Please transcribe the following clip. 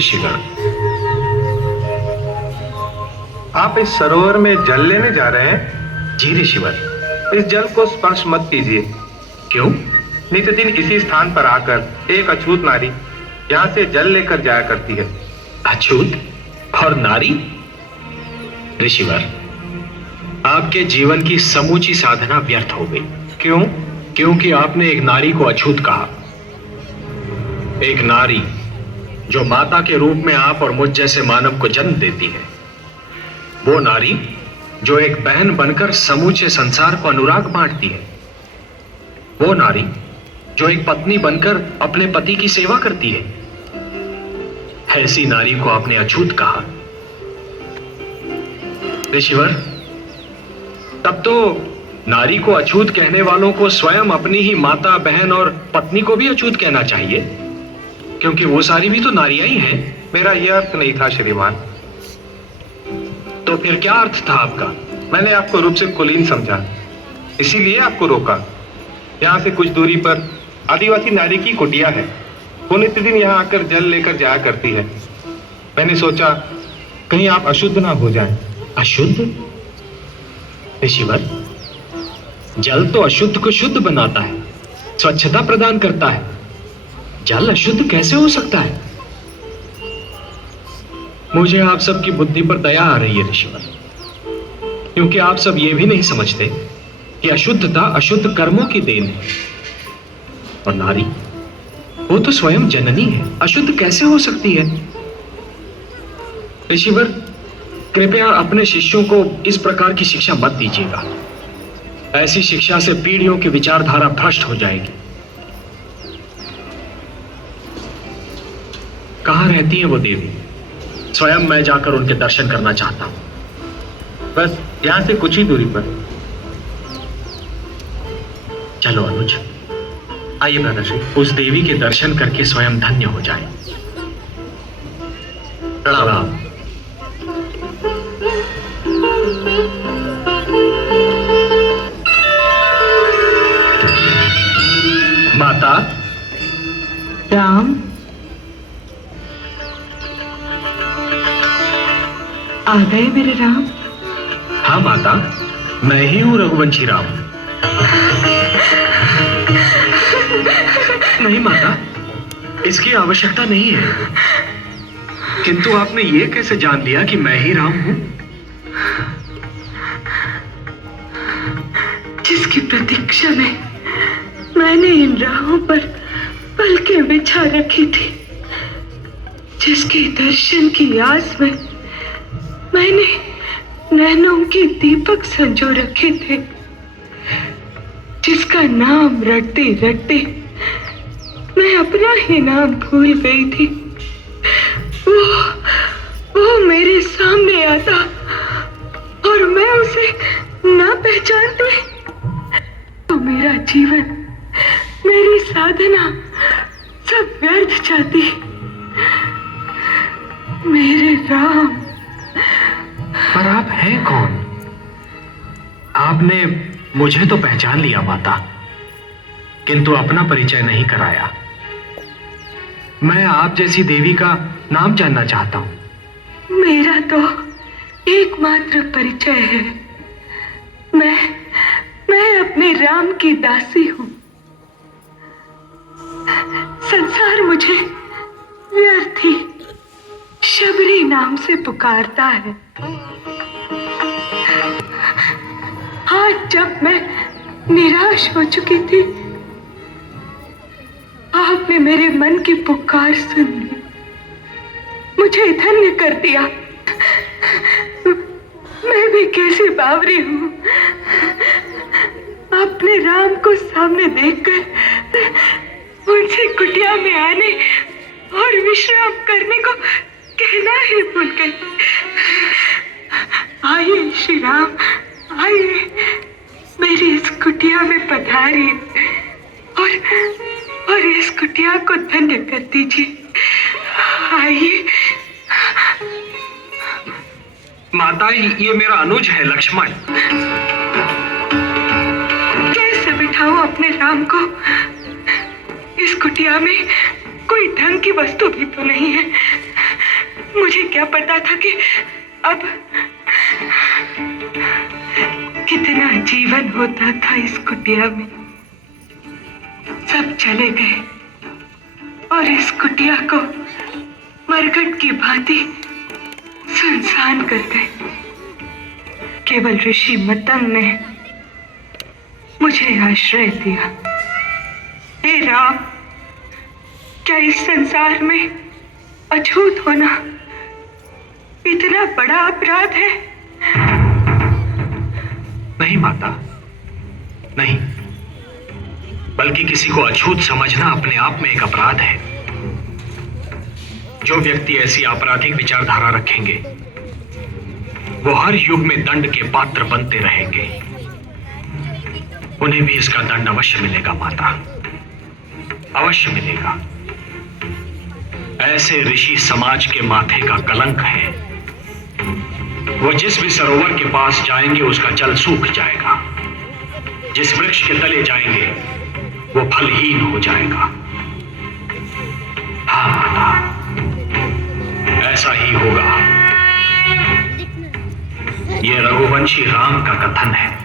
ऋषिगण। आप इस सरोवर में जल लेने जा रहे हैं? जी ऋषिवर। इस जल को स्पर्श मत कीजिए। क्यों? नित्य दिन इसी स्थान पर आकर एक अछूत नारी यहाँ से जल लेकर जाया करती है। अछूत और नारी? ऋषिवर, आपके जीवन की समूची साधना व्यर्थ हो गई। क्यों? क्योंकि आपने एक नारी को अछूत कहा। एक नारी जो माता के रूप में आप और मुझ जैसे मानव को जन्म देती है। वो नारी जो एक बहन बनकर समूचे संसार को अनुराग बांटती है। वो नारी जो एक पत्नी बनकर अपने पति की सेवा करती है। ऐसी नारी को आपने अछूत कहा। ऋषिवर, तब तो नारी को अछूत कहने वालों को स्वयं अपनी ही माता, बहन और पत्नी को भी अछूत कहना चाहिए, क्योंकि वो सारी भी तो नारियां ही हैं। मेरा यह अर्थ नहीं था श्रीमान। तो फिर क्या अर्थ था आपका? मैंने आपको रूप से कुलीन समझा, इसीलिए आपको रोका। यहाँ से कुछ दूरी पर आदिवासी नारी की कुटिया है। वो नित्य दिन यहाँ आकर जल लेकर जाया करती है। मैंने सोचा कहीं आप अशुद्ध ना हो जाएं। अशुद्ध? ऋषिवर, जल तो अशुद्ध को शुद्ध बनाता है, स्वच्छता प्रदान करता है। जल अशुद्ध कैसे हो सकता है? मुझे आप सबकी बुद्धि पर दया आ रही है ऋषिवर, क्योंकि आप सब ये भी नहीं समझते कि अशुद्धता अशुद्ध कर्मों की देन है। और नारी, वो तो स्वयं जननी है, अशुद्ध कैसे हो सकती है? ऋषिवर, कृपया अपने शिष्यों को इस प्रकार की शिक्षा मत दीजिएगा। ऐसी शिक्षा से पीढ़ियों की विचारधारा भ्रष्ट हो जाएगी। कहां रहती है वो देवी? स्वयं मैं जाकर उनके दर्शन करना चाहता हूं। बस यहाँ से कुछ ही दूरी पर। चलो अनुज, आइए भ्राताश्री। उस देवी के दर्शन करके स्वयं धन्य हो जाए। प्रणाम। माता। राम, आ गए मेरे राम? हाँ माता, मैं ही हूं रघुवंशी राम। नहीं माता, इसकी आवश्यकता नहीं है। किंतु आपने ये कैसे जान लिया कि मैं ही राम हूं? जिसकी प्रतीक्षा में मैंने इन राहों पर पलकें बिछा रखी थी, जिसके दर्शन की आस में मैंने नैनों के दीपक संजो रखे थे, जिसका नाम रटते रटते मैं अपना ही नाम भूल गई थी, वो मेरे सामने आता और मैं उसे ना पहचानती तो मेरा जीवन, मेरी साधना सब व्यर्थ जाती। मेरे राम। पर आप हैं कौन? आपने मुझे तो पहचान लिया माता, किंतु अपना परिचय नहीं कराया। मैं आप जैसी देवी का नाम जानना चाहता हूं। मेरा तो एकमात्र परिचय है। मैं अपने राम की दासी हूं। संसार मुझे व्यर्थी शबरी नाम से पुकारता है। आज जब मैं निराश हो चुकी थी, आपने मेरे मन की पुकार सुन ली, मुझे धन्य कर दिया। मैं भी कैसी बावरी हूं, अपने राम को सामने देखकर उनसे कुटिया में आने और विश्राम करने को कहना ही भूल गई। आइए श्री राम, आइए मेरी इस कुटिया में पधारिए और इस कुटिया को धन्य कर दीजिए। आइए। माता, ये मेरा अनुज है लक्ष्मण। कैसे बिठाऊं अपने राम को? इस कुटिया में कोई ढंग की वस्तु भी तो नहीं है। मुझे क्या पता था कि अब कितना जीवन होता था इस कुटिया में। सब चले गए और इस कुटिया को मरघट की भांति सुनसान कर गए। केवल ऋषि मतंग ने मुझे आश्रय दिया। हे राम, क्या इस संसार में अछूत होना इतना बड़ा अपराध है? नहीं माता, नहीं, बल्कि किसी को अछूत समझना अपने आप में एक अपराध है। जो व्यक्ति ऐसी आपराधिक विचारधारा रखेंगे वो हर युग में दंड के पात्र बनते रहेंगे। उन्हें भी इसका दंड अवश्य मिलेगा माता, अवश्य मिलेगा। ऐसे ऋषि समाज के माथे का कलंक है। वो जिस भी सरोवर के पास जाएंगे उसका जल सूख जाएगा, जिस वृक्ष के तले जाएंगे वो फलहीन हो जाएगा। हाँ माता, ऐसा ही होगा। ये रघुवंशी राम का कथन है।